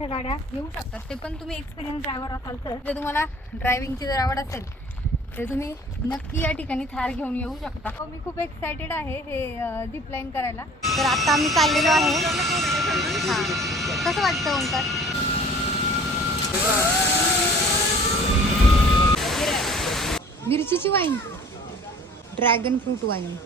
मोठ्या गाड्या येऊ शकतात, ते पण तुम्ही एक्सपिरियन्स ड्रायव्हर असाल तर. जर तुम्हाला ड्रायव्हिंगची जर आवड असेल तर तुम्ही नक्की या ठिकाणी थार घेऊन येऊ शकता. मी खूप एक्सायटेड आहे हे झिपलाईन करायला. तर आता आम्ही चाललेलो आहे. हां, कसं वाटतं ओंकार? मिरचीची wine, dragon fruit wine.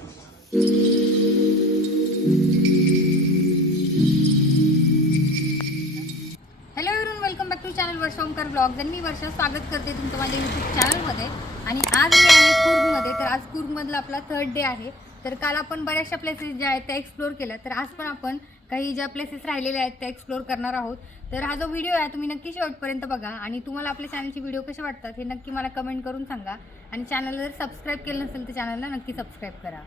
Hello everyone, welcome back to channel Varsha Omkar blogs. आणि मी वर्षा स्वागत करते तुमचं माझ्या यूट्यूब चॅनलमध्ये. आणि आज मी आहे कूर्गमध्ये. तर आज कूर्गमधला आपला 3rd डे आहे. तर काल आपण बऱ्याचशा प्लेसेस ज्या आहेत त्या एक्सप्लोर केल्या. तर आज पण आपण काही ज्या प्लेसेस राहिलेल्या आहेत त्या एक्सप्लोर करणार आहोत. तर हा जो व्हिडिओ आहे तुम्ही नक्की शेवटपर्यंत बघा. आणि तुम्हाला आपल्या चॅनलचे व्हिडिओ कसे वाटतात हे नक्की मला कमेंट करून सांगा. आणि चॅनलला जर सबस्क्राईब केलं नसेल तर चॅनलला नक्की सबस्क्राईब करा.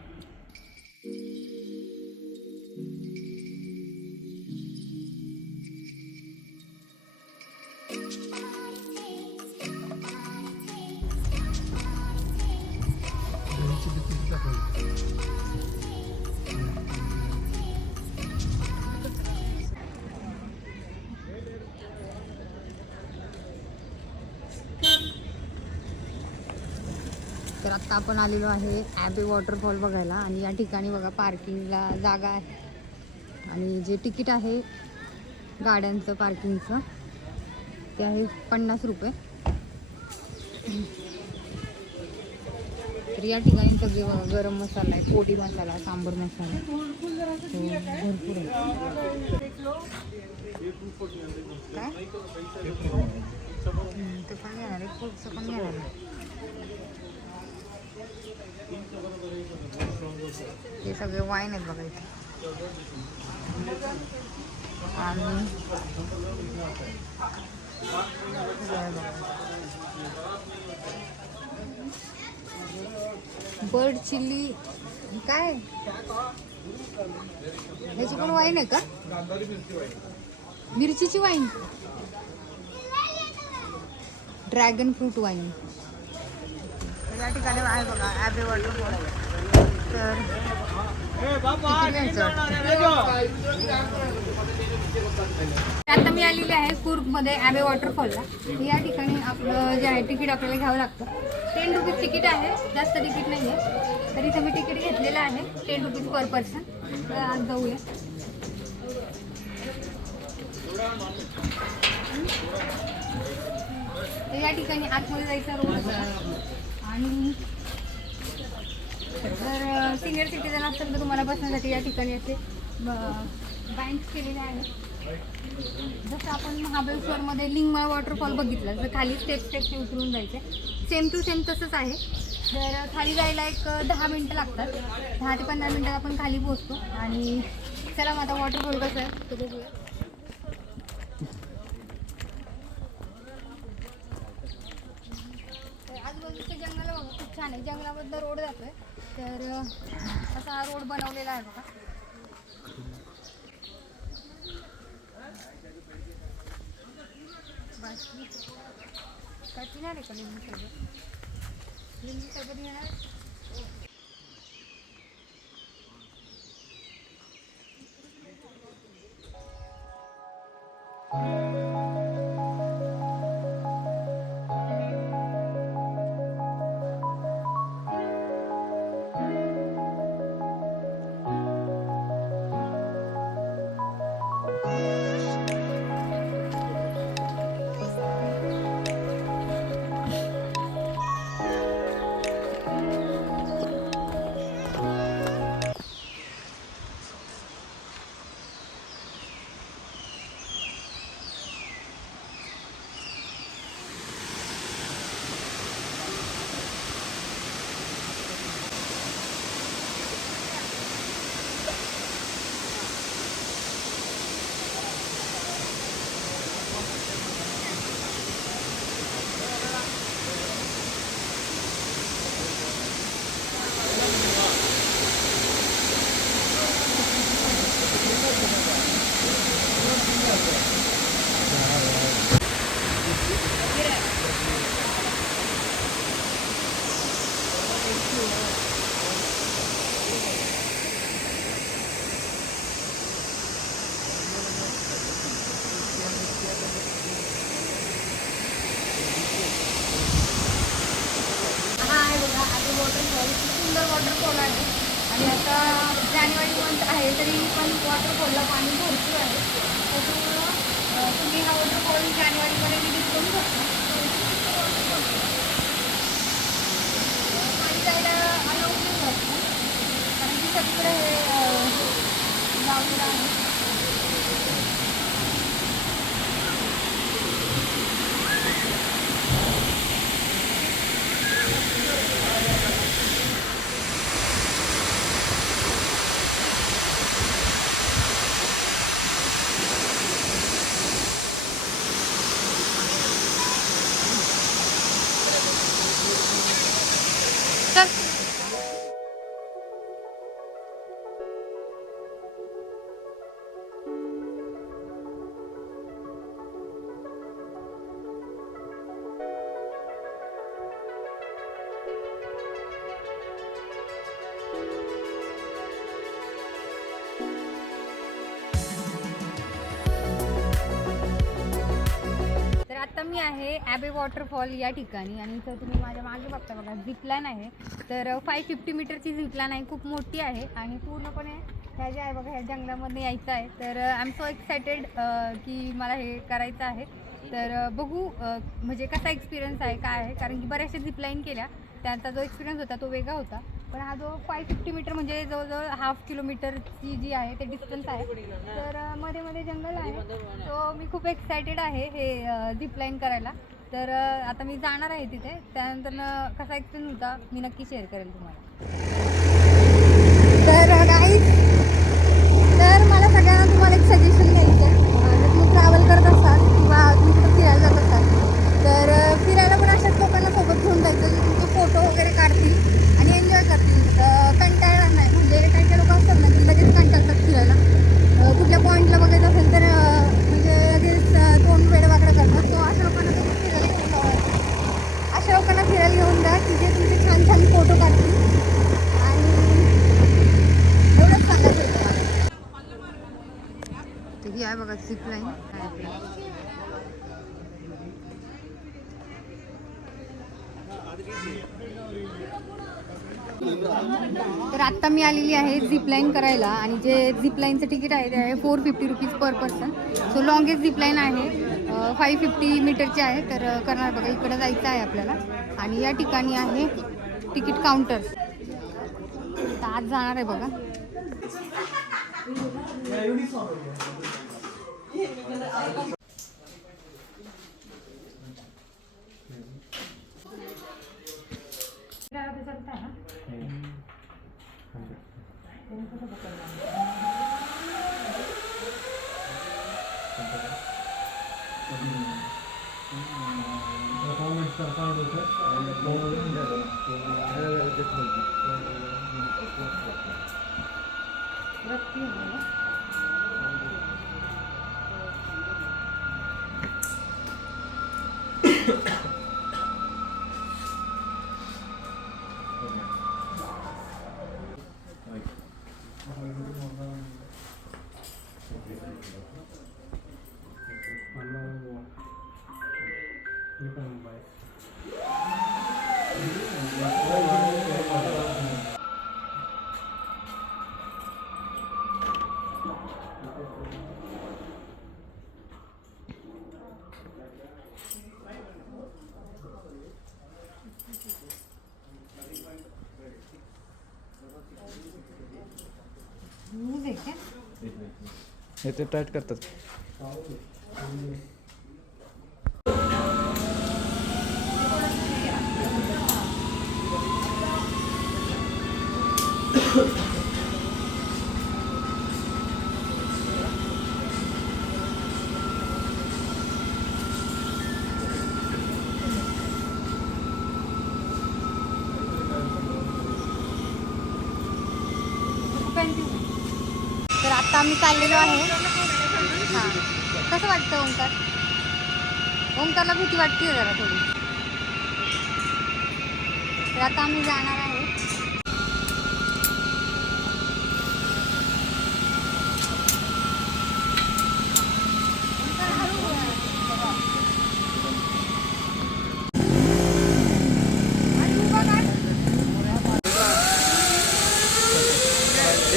तर आत्ता आपण आलेलो आहे ॲबे वॉटरफॉल बघायला. आणि या ठिकाणी बघा पार्किंगला जागा आहे. आणि जे तिकीट आहे गाड्यांचं पार्किंगचं ते आहे 50 रुपये. तर या ठिकाणी सगळे गरम मसाला आहे, पोडी मसाला, सांबर मसाला भरपूर आहे. काय ते पण घेणार आहे, फ्रूटचं पण घेणार आहे. हे सगळे वाईन आहेत बघा इथे. आणि बर्ड चिल्ली काय, ह्याची पण वाईन आहे का? मिरचीची वाईन, ड्रॅगन फ्रूट वाईन. या ठिकाणी आहे बघा ॲबे वॉटरफॉल. तर आता मी आलेली आहे कूर्गमध्ये ॲबे वॉटरफॉलला. या ठिकाणी आपलं जे आहे तिकीट आपल्याला घ्यावं लागतं. 10 रुपीज तिकीट आहे, जास्त तिकीट नाही आहे. तर इथं मी तिकीट घेतलेलं आहे 10 रुपीज पर पर्सन. तर आज जाऊया. तर या ठिकाणी आतमध्ये जायचा रोड होता. आणि जर सिनियर सिटीजन असेल तर तुम्हाला बसण्यासाठी या ठिकाणी असे बँक्स केलेले आहेत. जसं आपण महाबळेश्वरमध्ये लिंगमाळ वॉटरफॉल बघितलं तर खाली स्टेपने उतरून जायचे, सेम टू सेम तसंच आहे. तर खाली जायला एक 10 मिनटं लागतात. 10 ते 15 मिनटात आपण खाली पोहोचतो. आणि चला मग आता वॉटरफॉल कसं आहे तो बघूया. आजूबाजूचं जंगल बघा खूप छान आहे. जंगलामधला रोड जातोय. तर असा हा रोड बनवलेला आहे बघा. काय पिणार आहे का लिंबू सरबत? लिंबू सरबत घेणार. आणि आता जानेवारी मंथ आहे तरी पण वॉटरफॉलला पाणी भरपूर आहे. त्याच्यामुळं तुम्ही हा वॉटरफॉल जानेवारीमध्ये विजिट करू शकता. पाणी जायला अलाउ नाही वाटतं कारण की सगळीकडे हे लावलेलं आहे. आता मी आहे ॲबे वॉटरफॉल या ठिकाणी आणि इथं तुम्ही माझ्या मागे बघता बघा झिपलाईन आहे. तर 550 मीटरची झिपलाईन आहे, खूप मोठी आहे आणि पूर्णपणे ह्या जे आहे बघा ह्या जंगलामध्ये यायचं आहे. तर आय एम सो एक्सायटेड की मला हे करायचं आहे. तर बघू म्हणजे कसा एक्सपिरियन्स आहे काय आहे, कारण की बऱ्याचशा झिपलाईन केल्या त्यांचा जो एक्सपिरियन्स होता तो वेगळा होता. पण हा जो 550 मीटर म्हणजे जवळजवळ 1/2 किलोमीटरची जी आहे ते डिस्टन्स आहे. तर मध्ये मध्ये जंगल आहे. सो मी खूप एक्सायटेड आहे हे झिपलाईन करायला. तर आता मी जाणार आहे तिथे. त्यानंतर कसा एक्सपिरियन्स होता मी नक्की शेअर करेल तुम्हाला. तर गाईज, तर मला सगळ्यांना तुम्हाला एक सजेशन द्यायचं आहे. जर तुम्ही ट्रॅव्हल करत असाल किंवा तुम्ही कुठं फिरायला जात असाल तर फिरायला पण अशाच लोकांना सोबत घेऊन जायचं जे तुमचे फोटो वगैरे काढतील आणि एन्जॉय करतील. कंटाळणार नाही. म्हणजे काही लोक असतात ना की लगेच कंटाळतात फिरायला. कुठल्या पॉईंटला बघायचं असेल तर म्हणजे लगेच तोंड वेडवाकडं करतात. तो अशा लोकांना तुम्ही फिरायला घेऊन जावं. अशा लोकांना फिरायला घेऊन जा की जे तुमचे छान छान फोटो काढतील आणि एवढंच सांगायचं आहे तुम्हाला. तर ही आहे बघा झिपलाईन. तर आत्ता मी आलेली आहे झिपलाईन करायला आणि जे झिपलाईनचं तिकीट आहे ते आहे 450 rupees per person. So longest zipline आहे 550 मीटरची आहे. तर करणार बघा इकडं जायचं आहे आपल्याला आणि या ठिकाणी आहे तिकीट काउंटर. तर आज जाणार आहे बघा. ते टाईट करतात. तर आता आम्ही चाललेलो आहे. हां, कसं वाटतं ओंकार? ओंकारला भीती वाटते जरा थोडी. तर आता आम्ही जाणार आहे.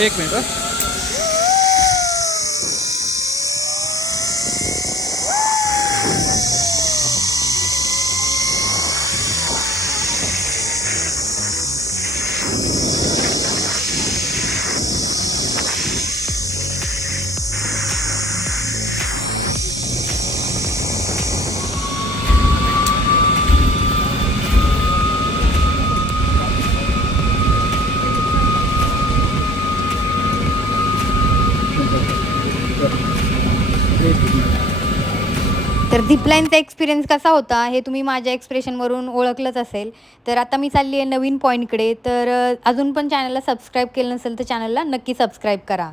एक मिनिट हं. तर झिपलाईनचा एक्सपिरियन्स कसा होता हे तुम्ही माझ्या एक्सप्रेशनवरून ओळखलंच असेल. तर आता मी चालली आहे नवीन पॉईंटकडे. तर अजून पण चॅनलला सबस्क्राईब केलं नसेल तर चॅनलला नक्की सबस्क्राईब करा.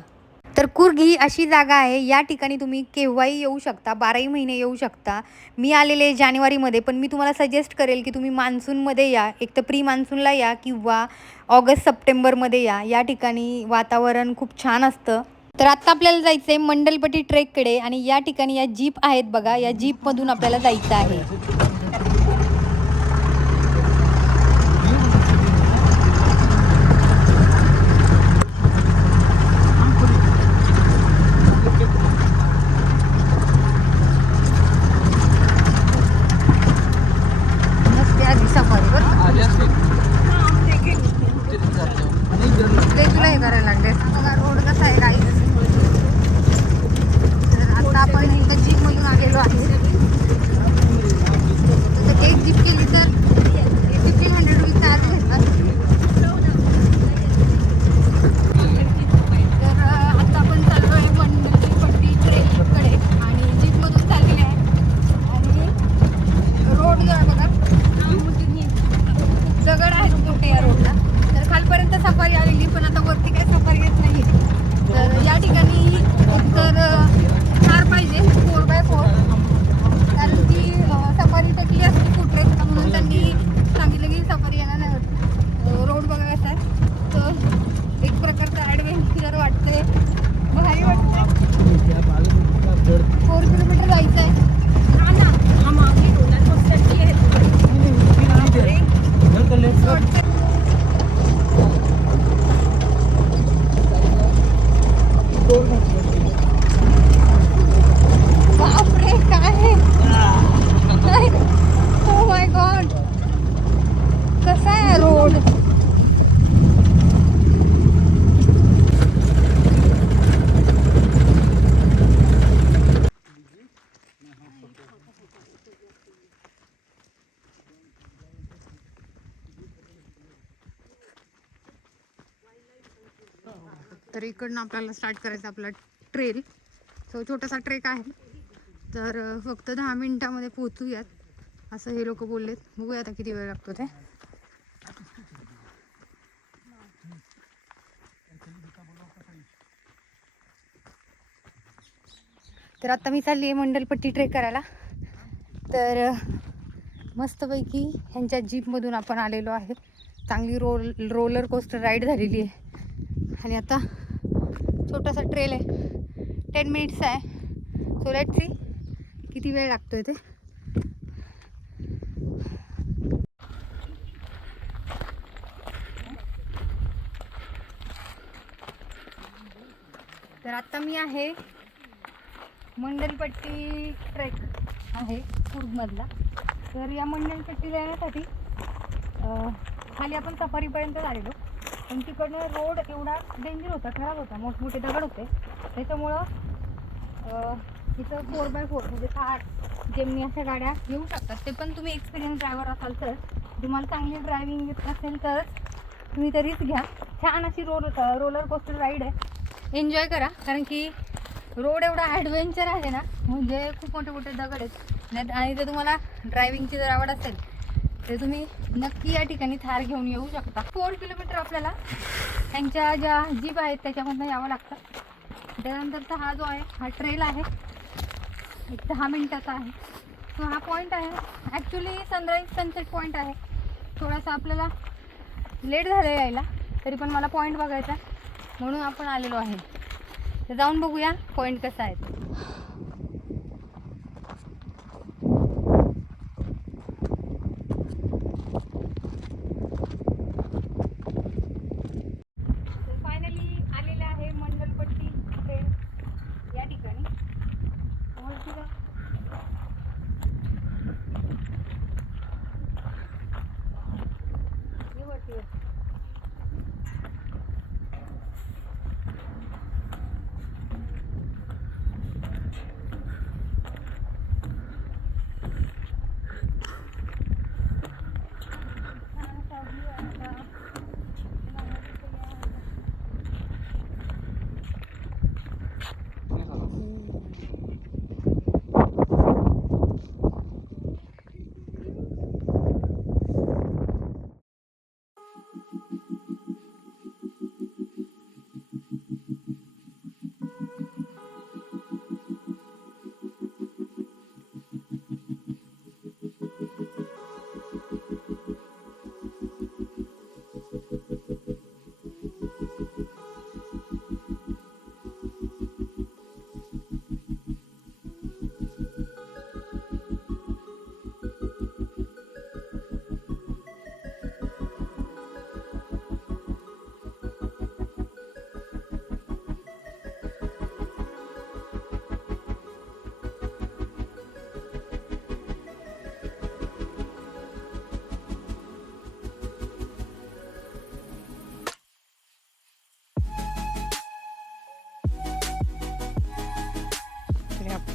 तर कुर्ग ही अशी जागा आहे, या ठिकाणी तुम्ही केव्हाही येऊ शकता, 12ही महिने येऊ शकता. मी आलेले जानेवारीमध्ये, पण मी तुम्हाला सजेस्ट करेल की तुम्ही मान्सूनमध्ये या. एक तर प्री मान्सूनला या किंवा ऑगस्ट सप्टेंबरमध्ये या. या ठिकाणी वातावरण खूप छान असतं. तर आत्ता आपल्याला जायचं आहे मंडलपट्टी ट्रेककडे आणि या ठिकाणी या जीप आहेत बघा, या जीपमधून आपल्याला जायचं आहे. तुला हे करायला लागले बघा रोड कसा आहे काही. आता आपण इथं जीप मधून आलेलो आहे. एक जीप केली तर 1500 रुपये चार्ज घेतात. तर आता आपण चाललो आहे मंडलपट्टी ट्रेककडे आणि जीपमधून चाललेले आहे. आणि रोड जो आहे बघा दगड आहेत मोठे या रोडला. तर खालपर्यंत सफारी आलेली, पण आता वरती काही सफारी येत नाही. तर या ठिकाणी तर कार पाहिजे 4x4, कारण की सफारी टाकली असते फूड ट्रेक, म्हणून त्यांनी सांगितलं की सफारी येणार नाही. रोड बघा कसा आहे, तर एक प्रकारचं ॲडव्हेंचर वाटतंय, भारी वाटतंय. 4 किलोमीटर जायचं आहे. बापरे काय, ओ माय गॉड, कसा आहे रोड. तर इकडनं आपल्याला स्टार्ट करायचं आपला ट्रेल. सो छोटासा ट्रेक आहे, तर फक्त 10 मिनिटामध्ये पोहोचूयात असं हे लोक बोललेत. बघूया आता किती वेळ लागतो ते. तर आता मी चालली आहे मंडलपट्टी ट्रेक करायला. तर मस्तपैकी ह्यांच्या जीपमधून आपण आलेलो आहे. चांगली रोलर कोस्टर राईड झालेली आहे. आणि आता छोटासा ट्रेल आहे, 10 मिनिट्स आहे. सो लेट्स सी किती वेळ लागतोय ते. तर आता मी आहे मंडलपट्टी ट्रेक आहे कुर्गमधला. तर या मंडलपट्टी जाण्यासाठी खाली आपण सफारीपर्यंत आलेलो, पण तिकडनं रोड एवढा डेंजर होता, खराब होता, मोठमोठे दगड होते. त्याच्यामुळं इथं 4x4 म्हणजे कार जेमनी अशा गाड्या येऊ शकतात. ते पण तुम्ही एक्सपिरियन्स ड्रायव्हर असाल तर, तुम्हाला चांगली ड्रायव्हिंग येत असेल तर तुम्ही तर रिस्क घ्या. छान अशी रोलर कोस्टर राईड आहे, एन्जॉय करा. कारण की रोड एवढा ॲडव्हेंचर आहे ना, म्हणजे खूप मोठे मोठे दगड आहेत. आणि जर तुम्हाला ड्रायव्हिंगची जर आवड असेल तर तुम्ही नक्की या ठिकाणी थार घेऊन येऊ शकता. 4 किलोमीटर आपल्याला त्यांच्या ज्या जीप आहेत त्याच्यामधनं यावं लागतं. त्यानंतरचा हा जो आहे हा ट्रेल आहे, एक 10 मिनिटाचा आहे. सो हा पॉईंट आहे, ॲक्च्युली सनराईज सनसेट पॉईंट आहे. थोडासा आपल्याला लेट झालं यायला, तरी पण मला पॉईंट बघायचा म्हणून आपण आलेलो आहे. तर जाऊन बघूया पॉईंट कसा आहे. फायनली आलेले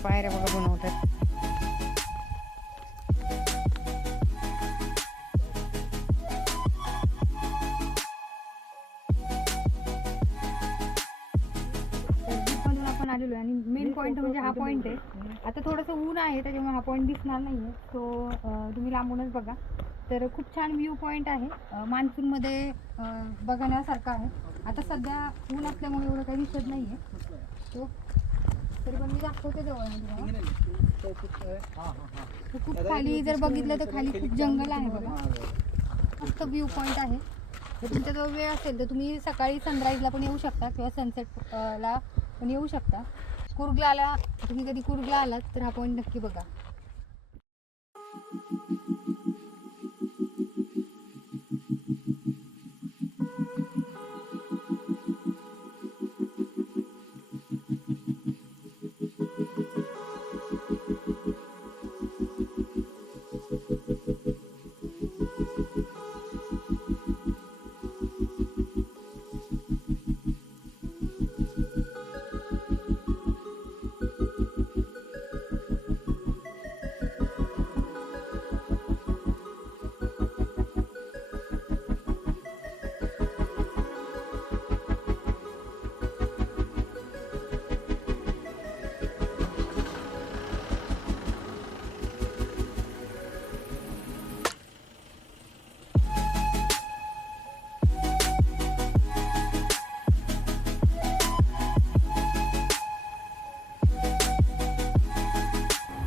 पायऱ्या बघा बनवतात. आपण आलेलो आणि मेन पॉईंट म्हणजे हा पॉईंट आहे. आता थोडंसं ऊन आहे त्याच्यामुळे हा पॉईंट दिसणार नाही आहे, तो तुम्ही लांबूनच बघा. तर खूप छान व्ह्यू पॉईंट आहे, मान्सूनमध्ये बघण्यासारखं आहे. आता सध्या ऊन असल्यामुळे एवढं काही दिसत नाही आहे तो, तरी पण मी दाखवते जवळ तुम्हाला. खूप खाली जर बघितलं तर खाली खूप जंगल आहे बघा, मस्त व्ह्यू पॉईंट आहे. जर तुमच्याजवळ वेळ असेल तर तुम्ही सकाळी सनराईजला पण येऊ शकता किंवा सनसेटला पण येऊ शकता. कुर्गला तुम्ही कधी कुर्गला आलात तर हा पॉईंट नक्की बघा.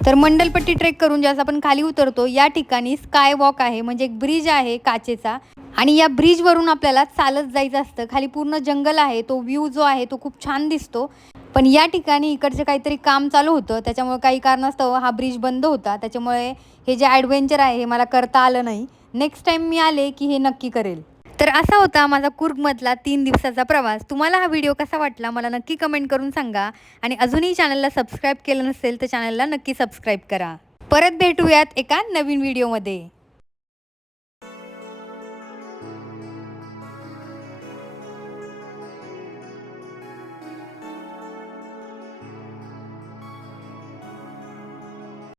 तर मंडलपट्टी ट्रेक करून ज्यास आपण खाली उतरतो या ठिकाणी स्काय वॉक आहे, म्हणजे एक ब्रिज आहे काचेचा, आणि या ब्रिजवरून आपल्याला चालत जायचं असतं. खाली पूर्ण जंगल आहे, तो व्ह्यू जो आहे तो खूप छान दिसतो. पण या ठिकाणी इकडचे काहीतरी काम चालू होतं, त्याच्यामुळे काही कारणास्तव हा ब्रिज बंद होता. त्याच्यामुळे हे जे ॲडव्हेंचर आहे हे मला करता आलं नाही. नेक्स्ट टाईम मी आले की हे नक्की करेल. तर असा होता माझा कुर्गमधला 3 दिवसाचा प्रवास. तुम्हाला हा व्हिडिओ कसा वाटला मला नक्की कमेंट करून सांगा. आणि अजूनही चॅनलला सबस्क्राईब केलं नसेल तर चॅनलला नक्की सबस्क्राईब करा. परत भेटूयात एका नवीन व्हिडिओमध्ये.